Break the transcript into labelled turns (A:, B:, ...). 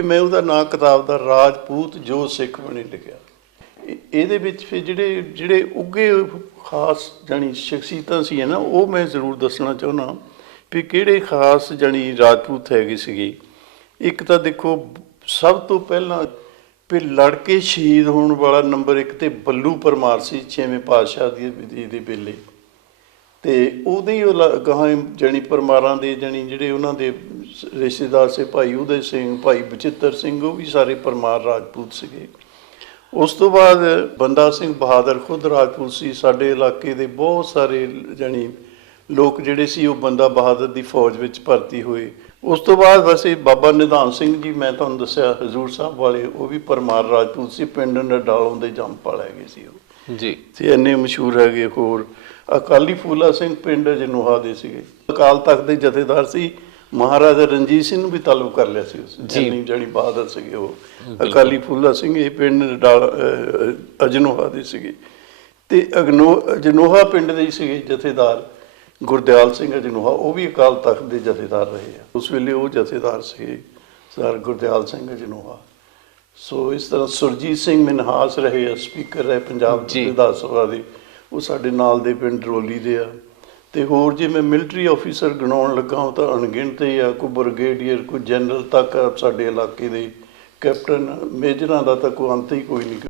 A: ਫਿਰ ਮੈਂ ਉਹਦਾ ਨਾਂ ਕਿਤਾਬ ਦਾ ਰਾਜਪੂਤ ਜੋ ਸਿੱਖ ਬਣੇ ਲਿਖਿਆ। ਇਹ- ਇਹਦੇ ਵਿੱਚ ਫਿਰ ਜਿਹੜੇ ਜਿਹੜੇ ਉੱਗੇ ਖਾਸ ਜਾਨੀ ਸ਼ਖਸੀਅਤਾਂ ਸੀ ਨਾ, ਉਹ ਮੈਂ ਜ਼ਰੂਰ ਦੱਸਣਾ ਚਾਹੁੰਦਾ ਵੀ ਕਿਹੜੇ ਖਾਸ ਜਾਨੀ ਰਾਜਪੂਤ ਹੈਗੇ ਸੀਗੇ। ਇੱਕ ਤਾਂ ਦੇਖੋ, ਸਭ ਤੋਂ ਪਹਿਲਾਂ ਵੀ ਲੜਕੇ ਸ਼ਹੀਦ ਹੋਣ ਵਾਲਾ ਨੰਬਰ 1 ਤੇ ਬੱਲੂ ਪਰਮਾਰ ਸੀ, ਛੇਵੇਂ ਪਾਤਸ਼ਾਹ ਦੀ ਵਿਧੀ ਦੇ ਵੇਲੇ ਤੇ ਉਹਦੇ ਹੀ ਉਹ ਗਾਹਾਂ ਜਣੀ ਪਰਮਾਰਾਂ ਦੇ, ਜਣੀ ਜਿਹੜੇ ਉਹਨਾਂ ਦੇ ਰਿਸ਼ਤੇਦਾਰ ਸੇ ਭਾਈ ਉਦੈ ਸਿੰਘ ਭਾਈ ਬਚਿੱਤਰ ਸਿੰਘ ਉਹ ਵੀ ਸਾਰੇ ਪਰਮਾਰ ਰਾਜਪੂਤ ਸੀਗੇ। ਉਸ ਤੋਂ ਬਾਅਦ ਬੰਦਾ ਸਿੰਘ ਬਹਾਦਰ ਖੁਦ ਰਾਜਪੂਤ ਸੀ। ਸਾਡੇ ਇਲਾਕੇ ਦੇ ਬਹੁਤ ਸਾਰੇ ਜਣੀ ਲੋਕ ਜਿਹੜੇ ਸੀ ਉਹ ਬੰਦਾ ਬਹਾਦਰ ਦੀ ਫੌਜ ਵਿੱਚ ਭਰਤੀ ਹੋਏ। ਉਸ ਤੋਂ ਬਾਅਦ ਵੈਸੇ ਬਾਬਾ ਨਿਧਾਨ ਸਿੰਘ ਜੀ ਮੈਂ ਤੁਹਾਨੂੰ ਦੱਸਿਆ ਹਜ਼ੂਰ ਸਾਹਿਬ ਵਾਲੇ ਉਹ ਵੀ ਪਰਮਾਰ ਰਾਜਪੂਤ ਸੀ। ਪਿੰਡ ਨਡਾਲੋਂ ਦੇ ਜੰਮਪਲ ਹੈਗੇ ਸੀ ਉਹ।
B: ਜੀ।
A: ਤੇ ਇੰਨੇ ਮਸ਼ਹੂਰ ਹੈਗੇ ਹੋਰ। ਅਕਾਲੀ ਫੂਲਾ ਸਿੰਘ ਪਿੰਡ ਜਨੂਹਾ ਦੇ ਸੀਗੇ। ਅਕਾਲ ਤਖਤ ਦੇ ਜਥੇਦਾਰ ਸੀ। ਮਹਾਰਾਜਾ ਰਣਜੀਤ ਸਿੰਘ ਨੂੰ ਵੀ ਤਾਲੁਕ ਕਰ ਲਿਆ ਸੀ ਉਸ। ਜਿੰਨੀ ਜਣੀ ਬਹਾਦਰ ਸੀਗੇ ਉਹ। ਅਕਾਲੀ ਫੂਲਾ ਸਿੰਘ ਇਹ ਪਿੰਡ ਅਜਨੂਹਾ ਦੇ ਸੀਗੇ। ਤੇ ਅਗਨੋ ਅਜਨੂਹਾ ਪਿੰਡ ਦੇ ਹੀ ਸੀਗੇ ਜਥੇਦਾਰ ਗੁਰਦਿਆਲ ਸਿੰਘ ਅਜਨੂਹਾ ਉਹ ਵੀ ਅਕਾਲ ਤਖਤ ਦੇ ਜਥੇਦਾਰ ਰਹੇ ਆ। ਉਸ ਵੇਲੇ ਉਹ ਜਥੇਦਾਰ ਸੀ ਸਰ ਗੁਰਦਿਆਲ ਸਿੰਘ ਅਜਨੂਹਾ। ਸੋ ਇਸ ਤਰ੍ਹਾਂ ਸੁਰਜੀਤ ਸਿੰਘ ਮਨਹਾਸ ਰਹੇ ਆ ਸਪੀਕਰ ਰਹੇ ਪੰਜਾਬ। ਵਿਧਾਨ ਸਭਾ ਦੇ। ਉਹ ਸਾਡੇ ਨਾਲ ਦੇ ਪਿੰਡ ਰੋਲੀ ਦੇ ਆ। ਤੇ ਹੋਰ ਜੇ ਮੈਂ ਮਿਲਟਰੀ ਆਫੀਸਰ ਗਣਾਉਣ ਲੱਗਾ ਤਾਂ ਅਣਗਿਣਤ ਹੀ ਆ, ਕੋਈ ਬ੍ਰਿਗੇਡੀਅਰ ਕੋਈ ਜਨਰਲ ਤੱਕ ਆ ਸਾਡੇ ਇਲਾਕੇ ਦੇ ਕੈਪਟਨ ਮੇਜਰਾਂ ਦਾ ਤਾਂ ਕੋਈ ਅੰਤ ਹੀ ਕੋਈ ਨਹੀਂ।